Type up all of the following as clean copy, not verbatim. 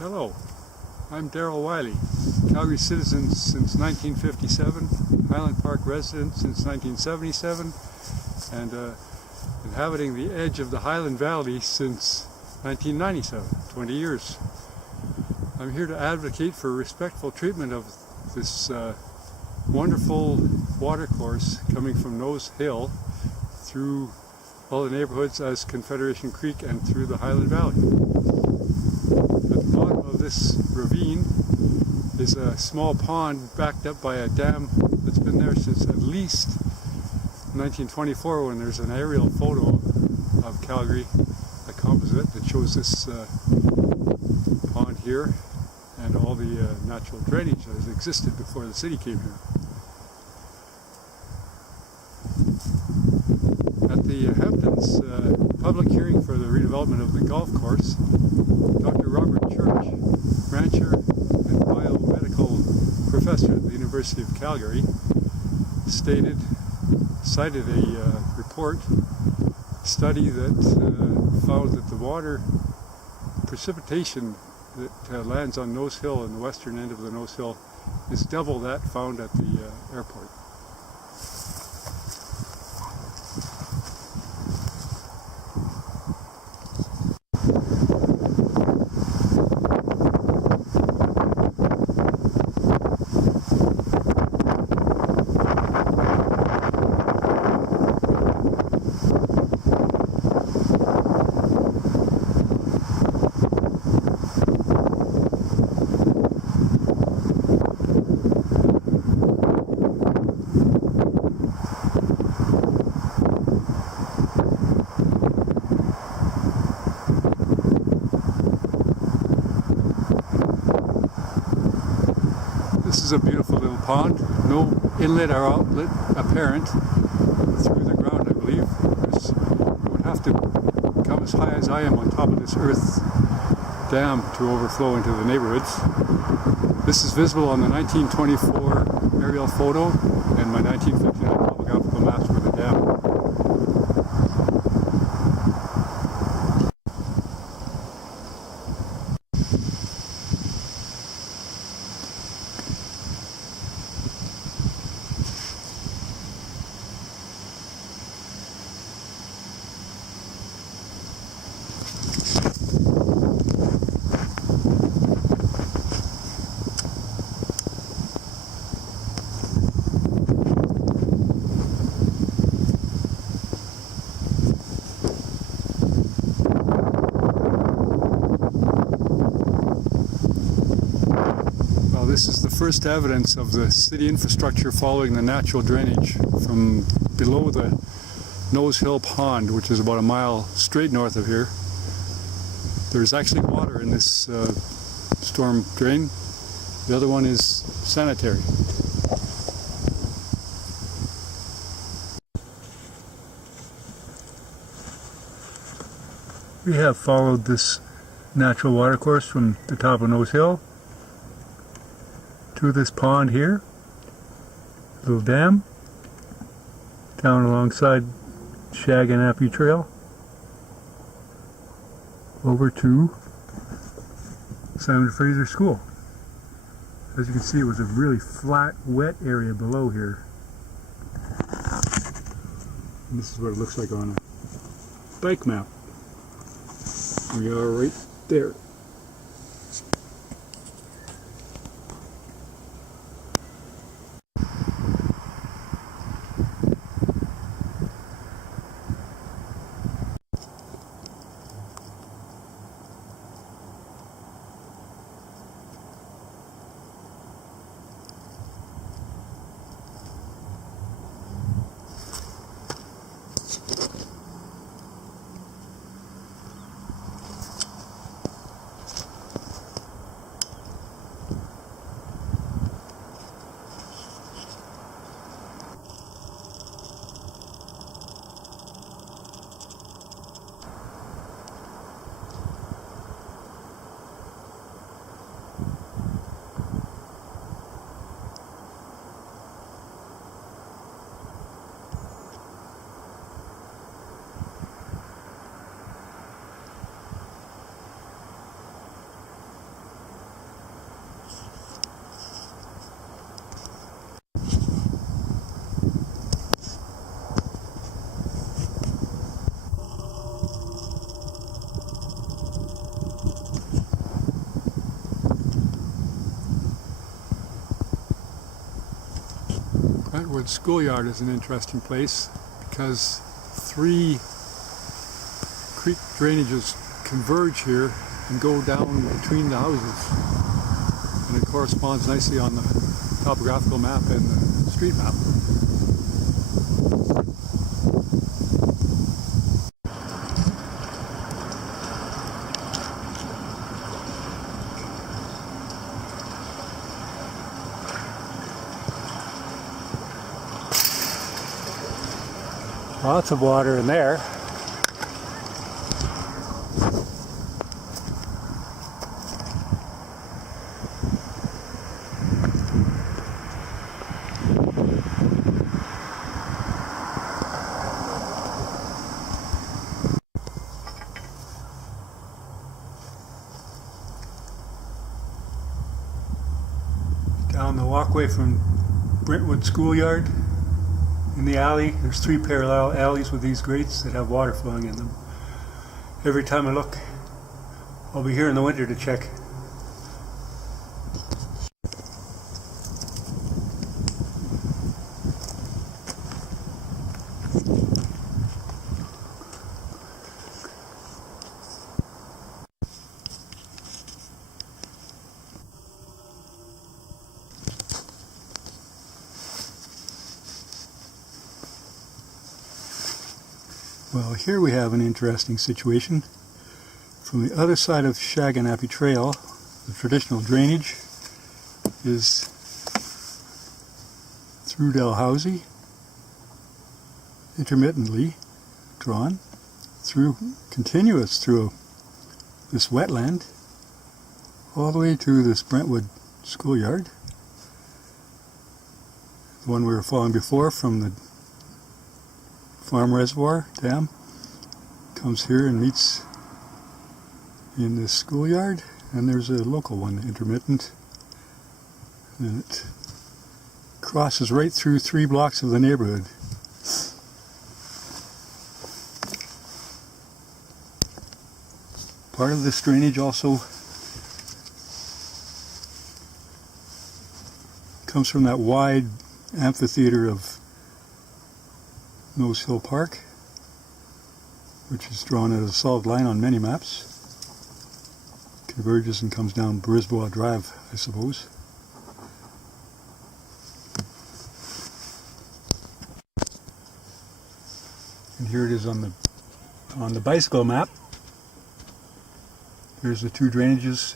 Hello, I'm Darrell Wiley, Calgary citizen since 1957, Highland Park resident since 1977, and inhabiting the edge of the Highland Valley since 1997, 20 years. I'm here to advocate for respectful treatment of this wonderful watercourse coming from Nose Hill through all the neighborhoods as Confederation Creek and through the Highland Valley. At the bottom of this ravine is a small pond backed up by a dam that's been there since at least 1924, when there's an aerial photo of Calgary, a composite that shows this pond here and all the natural drainage that has existed before the city came here. At the Hamptons public hearing for the redevelopment of the golf course, Dr. Robert Church, rancher and biomedical professor at the University of Calgary, cited a study that found that the water precipitation that lands on Nose Hill in the western end of the Nose Hill is double that found at the airport. This is a beautiful little pond, no inlet or outlet apparent through the ground, I believe. You would have to come as high as I am on top of this earth dam to overflow into the neighborhoods. This is visible on the 1924 aerial photo and my 1959 topographical maps for the dam. This is the first evidence of the city infrastructure following the natural drainage from below the Nose Hill Pond, which is about a mile straight north of here. There's actually water in this storm drain. The other one is sanitary. We have followed this natural watercourse from the top of Nose Hill to this pond here, little dam, down alongside Shaganappy Trail, over to Simon Fraser School. As you can see, it was a really flat, wet area below here. And this is what it looks like on a bike map. We are right there. Brentwood schoolyard is an interesting place because 3 creek drainages converge here and go down between the houses, and it corresponds nicely on the topographical map and the street map. Lots of water in there. Down the walkway from Brentwood schoolyard, in the alley, there's 3 parallel alleys with these grates that have water flowing in them. Every time I look, I'll be here in the winter to check. Well, here we have an interesting situation. From the other side of Shaganappy Trail, the traditional drainage is through Dalhousie, intermittently drawn, continuous through this wetland, all the way to this Brentwood schoolyard. The one we were following before from the Farm Reservoir Dam comes here and meets in this schoolyard, and there's a local one, intermittent, and it crosses right through 3 blocks of the neighborhood. Part of this drainage also comes from that wide amphitheater of Nose Hill Park, which is drawn as a solid line on many maps. Converges and comes down Brisbois Drive, I suppose. And here it is on the bicycle map. Here's the 2 drainages.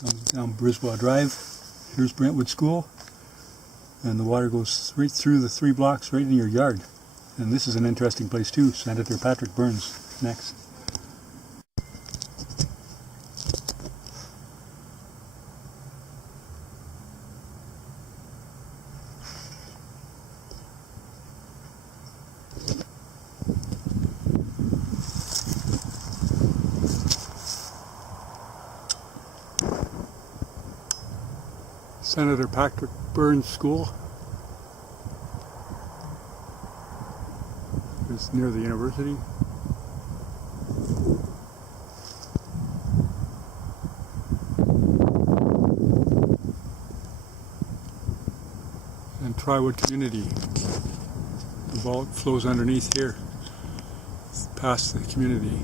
Comes down Brisbois Drive. Here's Brentwood School. And the water goes right through the 3 blocks right in your yard. And this is an interesting place too. Senator Patrick Burns next. Senator Patrick Burns School is near the university. And Trywood Community. The vault flows underneath here, past the community.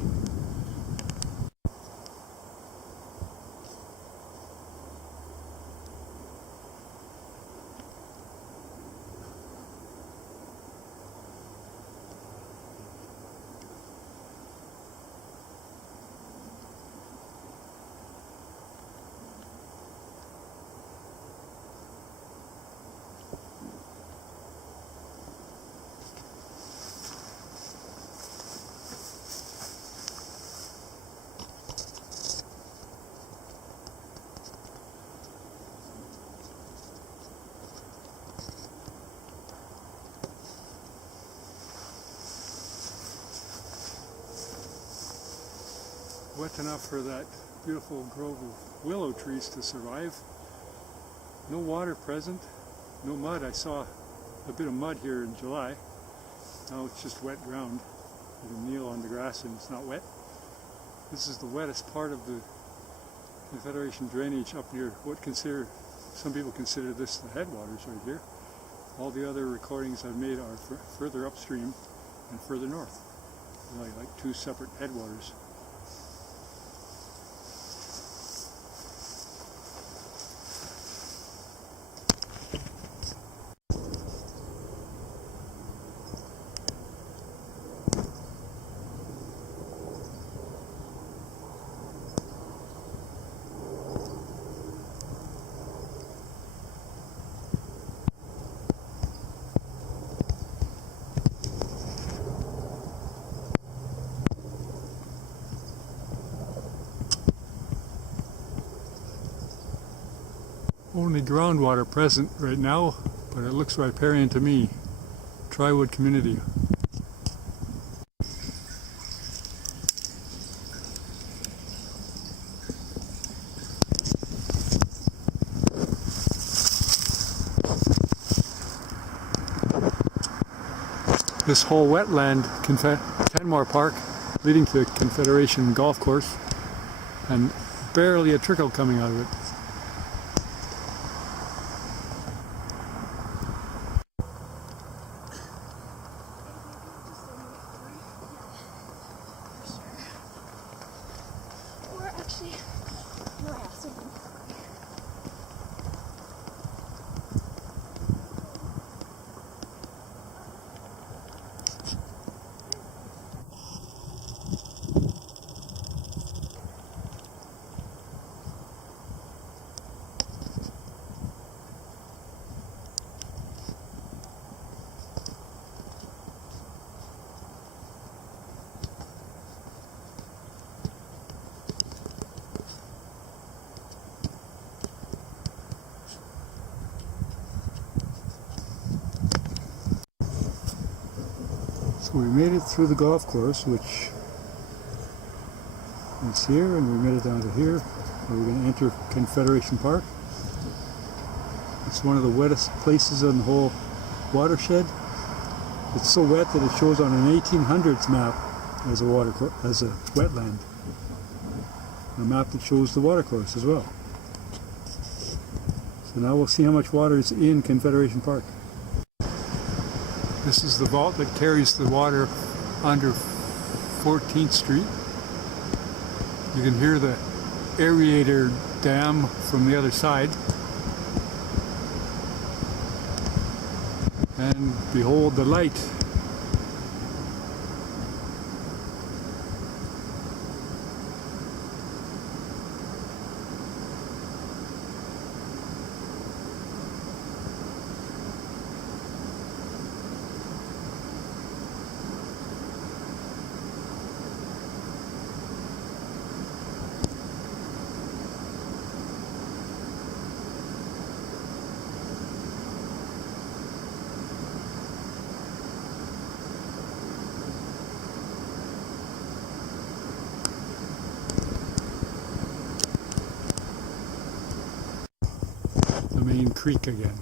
Wet enough for that beautiful grove of willow trees to survive. No water present, no mud. I saw a bit of mud here in July. Now it's just wet ground. You can kneel on the grass and it's not wet. This is the wettest part of the Confederation drainage up near what consider some people consider this the headwaters right here. All the other recordings I've made are further upstream and further north, like two separate headwaters. Only groundwater present right now, but it looks riparian to me. Tri-wood community. This whole wetland, Kenmore Park, leading to Confederation Golf Course, and barely a trickle coming out of it. So we made it through the golf course, which is here, and we made it down to here, where we're going to enter Confederation Park. It's one of the wettest places on the whole watershed. It's so wet that it shows on an 1800s map as a wetland. A map that shows the watercourse as well. So now we'll see how much water is in Confederation Park. This is the vault that carries the water under 14th Street. You can hear the aerator dam from the other side. And behold the light. The main creek again.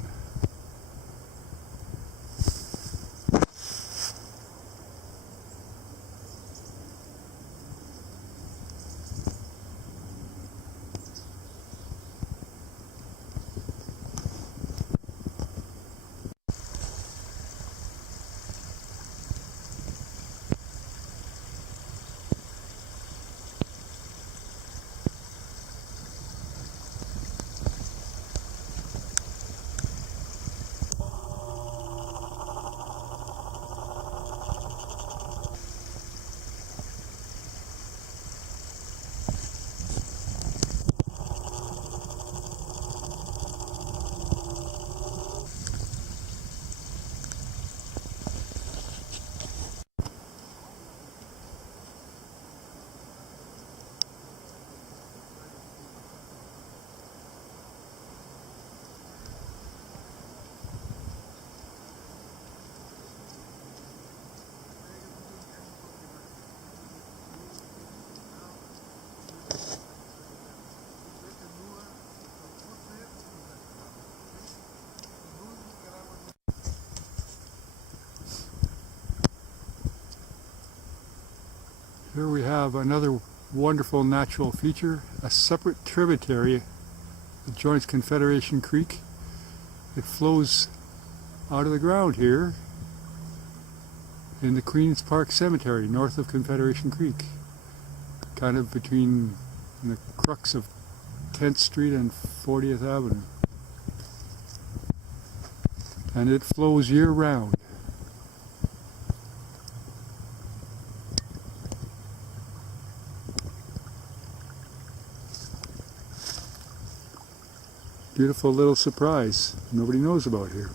Here we have another wonderful natural feature, a separate tributary It joins Confederation Creek. It flows out of the ground here in the Queen's Park Cemetery north of Confederation Creek, kind of between the crux of 10th Street and 40th Avenue. And it flows year-round. Beautiful little surprise nobody knows about here.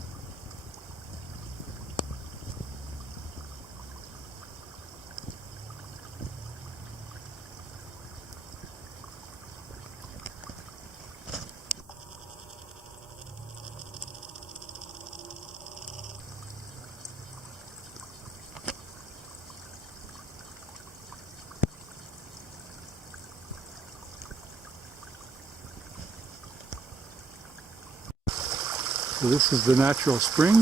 So this is the natural spring,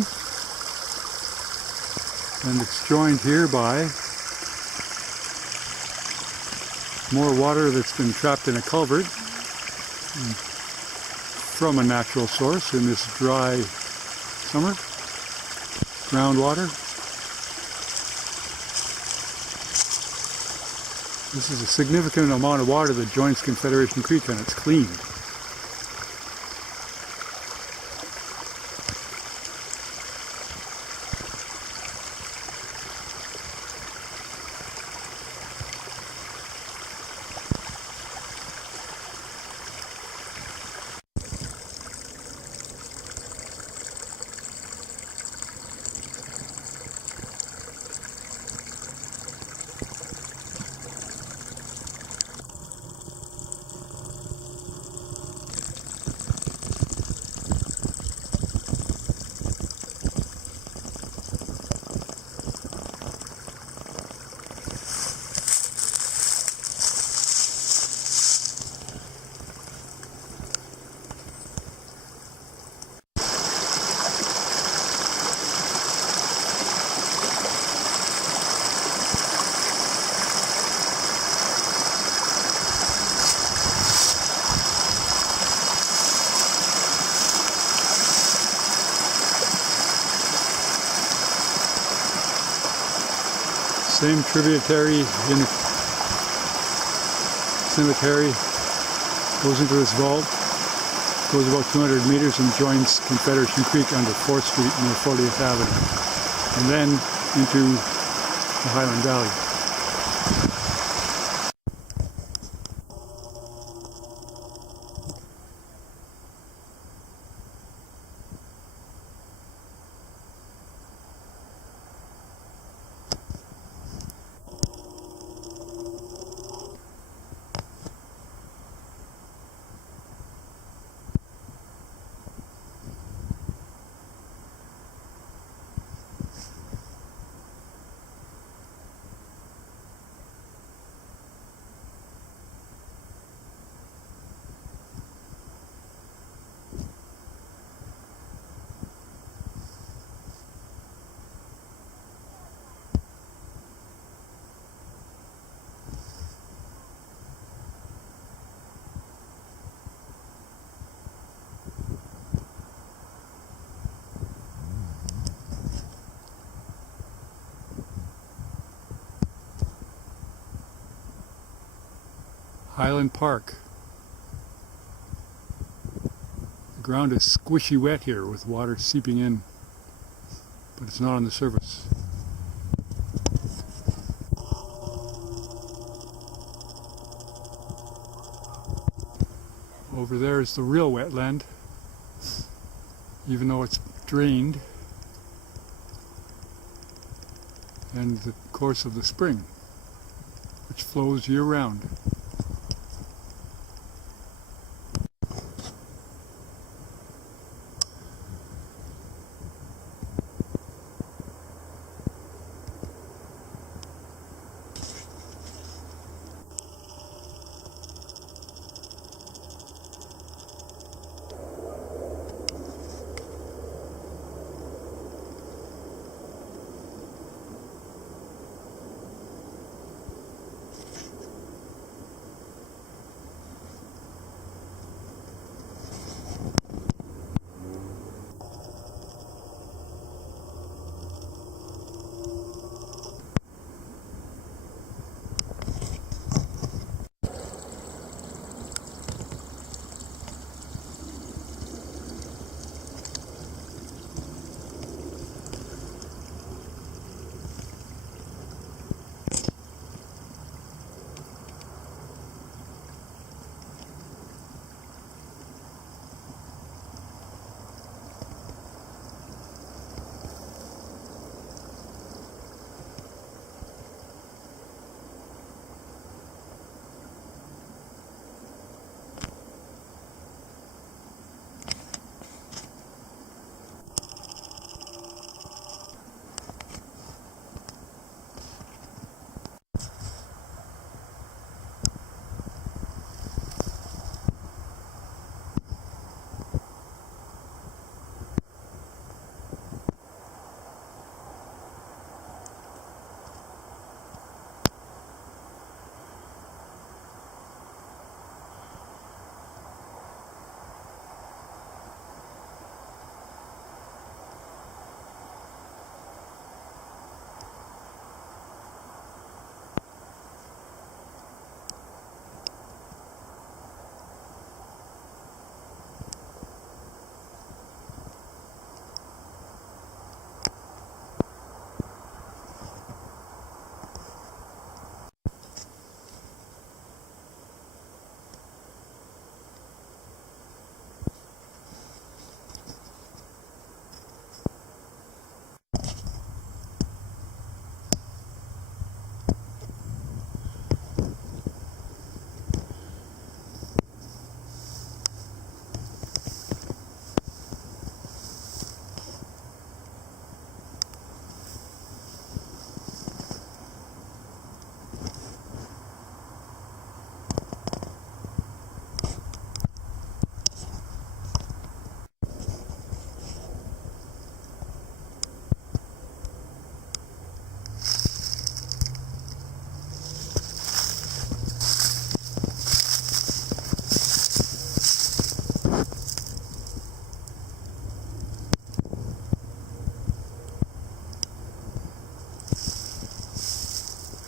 and it's joined here by more water that's been trapped in a culvert from a natural source in this dry summer, groundwater. This is a significant amount of water that joins Confederation Creek, and it's clean. Same tributary in the cemetery goes into this vault, goes about 200 meters and joins Confederation Creek under 4th Street near 40th Avenue, and then into the Highland Valley. Highland Park. The ground is squishy wet here with water seeping in, but it's not on the surface. Over there is the real wetland, even though it's drained, and the course of the spring, which flows year-round.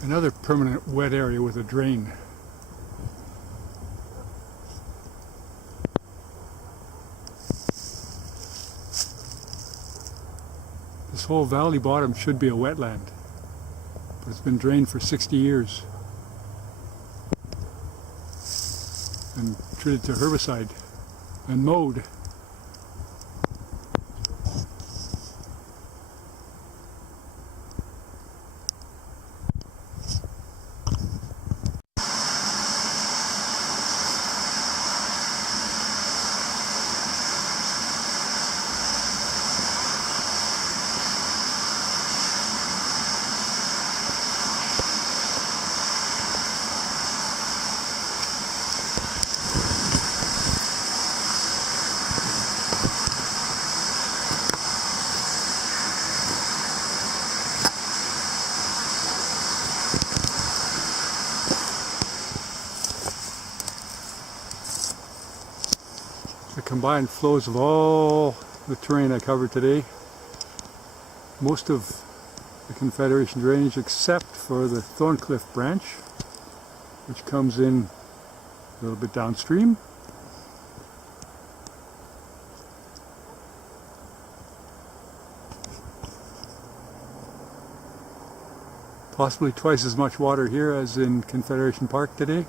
Another permanent wet area with a drain. This whole valley bottom should be a wetland, but it's been drained for 60 years and treated to herbicide and mowed. The combined flows of all the terrain I covered today, most of the Confederation drainage except for the Thorncliffe branch, which comes in a little bit downstream. Possibly twice as much water here as in Confederation Park today.